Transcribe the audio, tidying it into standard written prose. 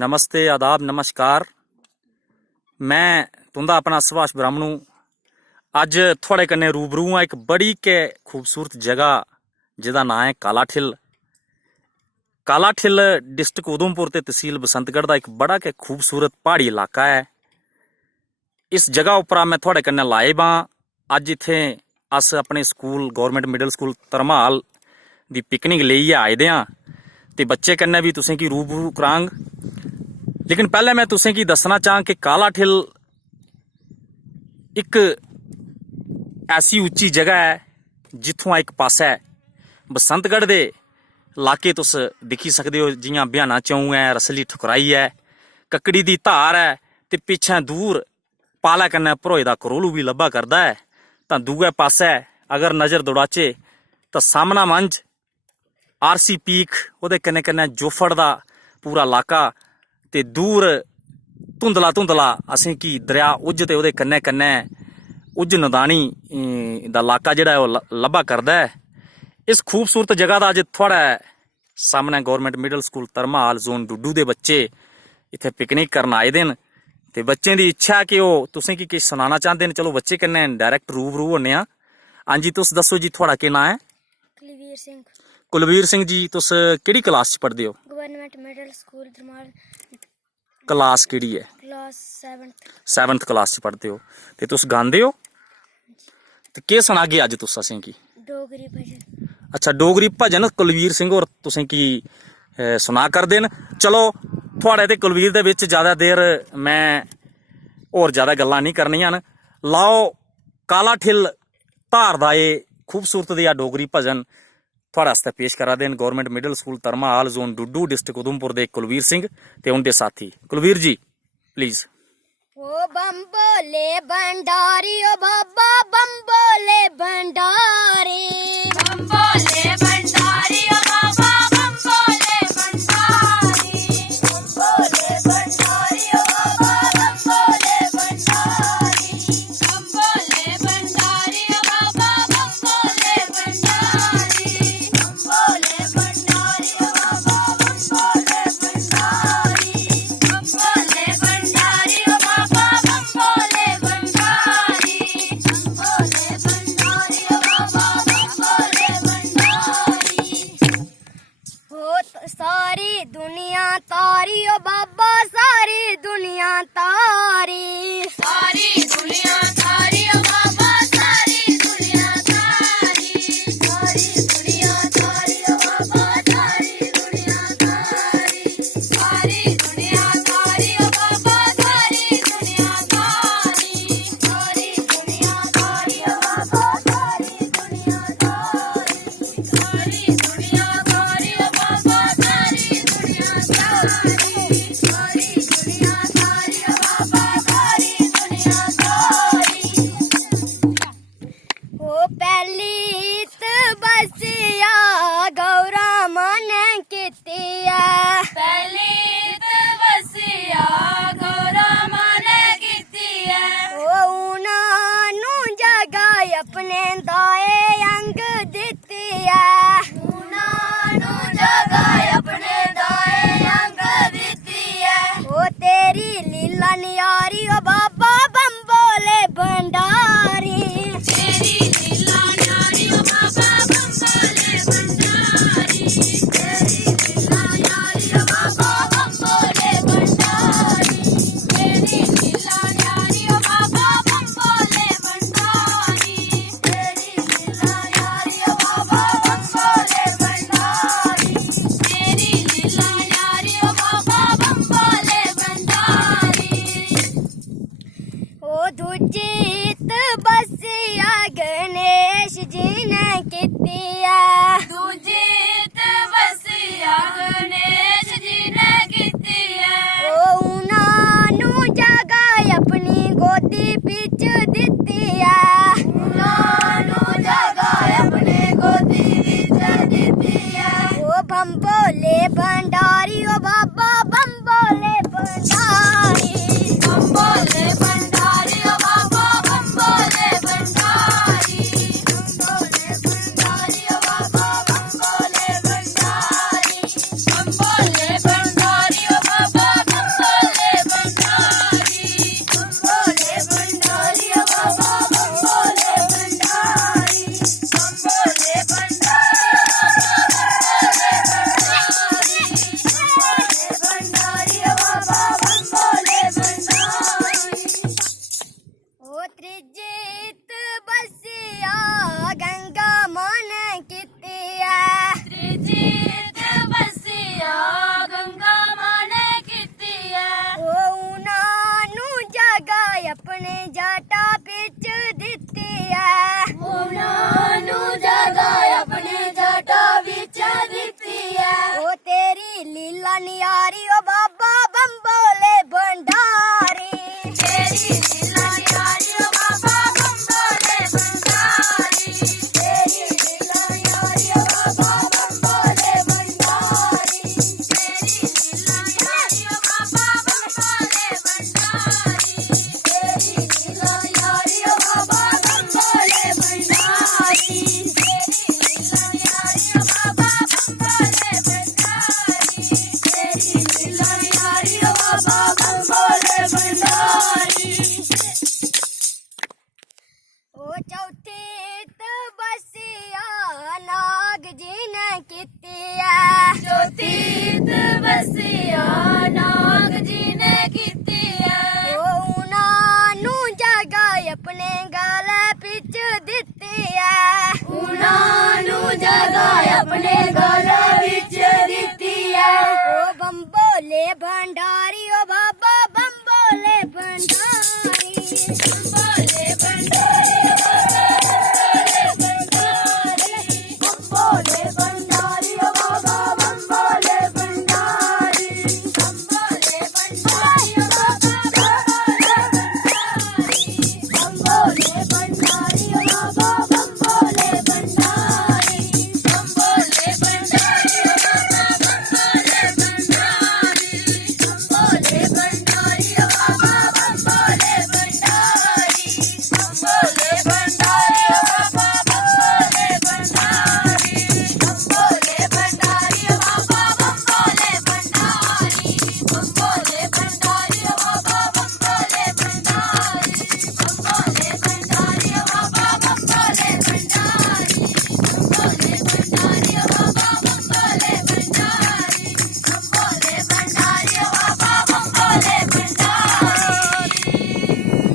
नमस्ते, आदाब, नमस्कार। मैं तुंदा अपना सुभाष ब्राह्मणु अज थुआढ़े कन्नै रूबरू हाँ एक बड़ी के खूबसूरत जगह जिहदा नां है काला ठिल। काला ठिल डिस्ट्रिक्ट उधमपुर ते तहसील बसंतगढ़ का एक बड़ा के खूबसूरत पहाड़ी इलाका है। इस जगह उपर मैं थुआढ़े कन्नै लाइव हाँ। अज इत्थे अस अपने school government middle school Dharamlal दी पिकनिक लेइयै आए दे हाँ ते बच्चे कन्नै भी तुसें गी रूबरू करांग। लेकिन पहले मैं तुसें गी दसना चाहां कि काला ठिल एक ऐसी उच्ची जगह है जित्थों एक पासै बसंतगढ़ दे इलाके तुस दिक्खी सकदे हो, जियां ब्याना चौं है, रसली ठुकराई है, ककड़ी दी धार है ते पिच्छें दूर पालै कन्नै भरोए दा करोलू भी लब्भा करदा है। तां दूए पासै अगर नज़र दौड़ाचे तां सामना मंझ आरसी पीक, ओहदे कन्नै कन्नै जोफड़ दा पूरा इलाका ते दूर धुंधला धुंधला असें की दरिया उज्ज ते ओहदे कन्नै कन्नै उज्ज नदानी दा इलाका जेहड़ा है ओह लब्भा करदा है। इस खूबसूरत जगह दा अज थुआढ़े सामने government middle school Dharmal zone Dudu दे बच्चे इत्थे पिकनिक करन आए दे न ते बच्चें दी इच्छा है कि ओह तुसें गी किश सनाना चाहते हैं। चलो बच्चे कन्नै डायरैक्ट रूबरू होने आं। हां जी, तुस दस्सो जी, थुआढ़ा केह् नाम है? कुलवीर सिंह। कुलवीर सिंह जी, तुस केह्ड़ी क्लास च पढ़दे हो? Government middle school Dharmal. Class केह्ड़ी है? क्लास 7th क्लास च पढ़दे हो ते तुस गांदे हो? ते केह् सनागे अज तुस असें गी? डोगरी भजन। अच्छा, डोगरी भजन कुलवीर सिंह होर तुसें गी सुना करदे न। चलो थुआढ़े ते कुलवीर दे बिच ज़्यादा देर मैं होर ज़्यादा गल्लां नहीं करनियां न। लाओ काला ठिल धार दा एह् खूबसूरत देहा डोगरी भजन थुआढ़े आस्तै पेश करा दे न government middle school Dharmal zone Dudu district Udhampur दे कुलवीर सिंह ते उनके साथी। कुलवीर जी प्लीज। ओ बम्बोले भंडारी, ओ बाबा बम्बोले भंडारी, बम्बोले भंडारी, ओ बाबा बम्बोले भंडारी, बम्बोले भंडारी, ओ बाबा बम्बोले भंडारी, बम्बोले भंडारी, ओ बाबा बम्बोले भंडारी, बम्बोले भंडारी, ओ बाबा बम्बोले भंडारी, बम्बोले भंडारी, ओ बाबा बम्बोले भंडारी, बम्बोले भंडारी, ओ बाबा बम्बोले भंडारी। हो सारी दुनिया तारी, ओ बाबा सारी दुनिया तारी, सारी दुनिया तारी, ओ बाबा सारी दुनिया तारी, सारी दुनिया तारी, ओ बाबा सारी दुनिया तारी, सारी दुनिया तारी, ओ बाबा सारी दुनिया तारी, सारी दुनिया तारी, ओ बाबा सारी दुनिया तारी, सारी दुनिया तारी, ओ बाबा सारी दुनिया तारी, सारी दुनिया तारी, ओ बाबा सारी दुनिया तारी। ओ पहली इत बसिया गौरा मन कीती है, पहली इत बसिया गौरा मन कीती है, ओ उन्हां नू जगह अपने दाए अंग दित्ती है, उन्हां नू जगह अपने दाए अंग भंडारी ओ बाबा बम बोले भंडारी